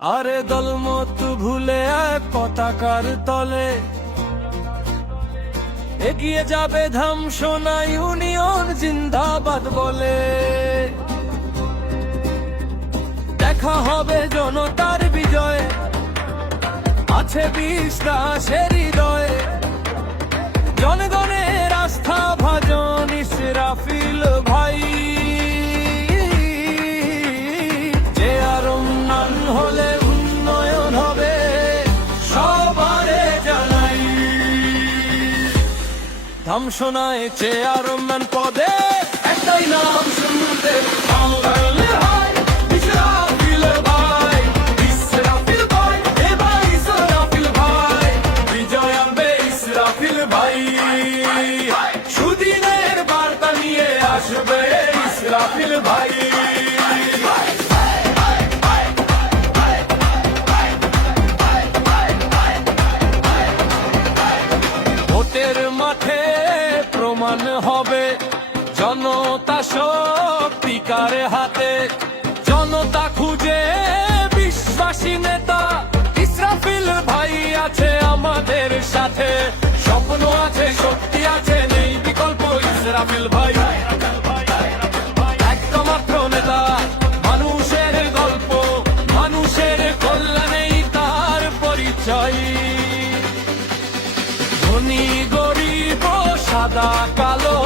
আরে দলমত ভুলে এক পতাকার তলে এগিয়ে যাবে ধামসোনা ইউনিয়ন জিন্দাবাদ বলে। দেখা হবে জনতার বিজয়, আছে বিশ্বাসের হৃদয়ে। জনগণের আস্থা ভাজন ইসরাফিল ভাই, যে আর উন্নয়ন হলে উন্নয়ন হবে সবারে জানাই। ধামসোনায় চেয়ারম্যান পদে একটাই নাম শুনতে সুদিনের বার্তা নিয়ে আসবে ইসরাফিল ভাই। ভোটের মাঠে প্রমাণ হবে জনতা শক্তিকার হাতে। জনতা খুঁজে বিশ্বাসী নেতা, ইসরাফিল ভাই আছে আমাদের সাথে। স্বপ্ন আছে, শক্তি আছে, নেই বিকল্প ইসরাফিল ভাই। একটা মাত্র নেতা, মানুষের গল্প, মানুষের কল্যাণেই তার পরিচয়। ধনী গরিব সাদা কালো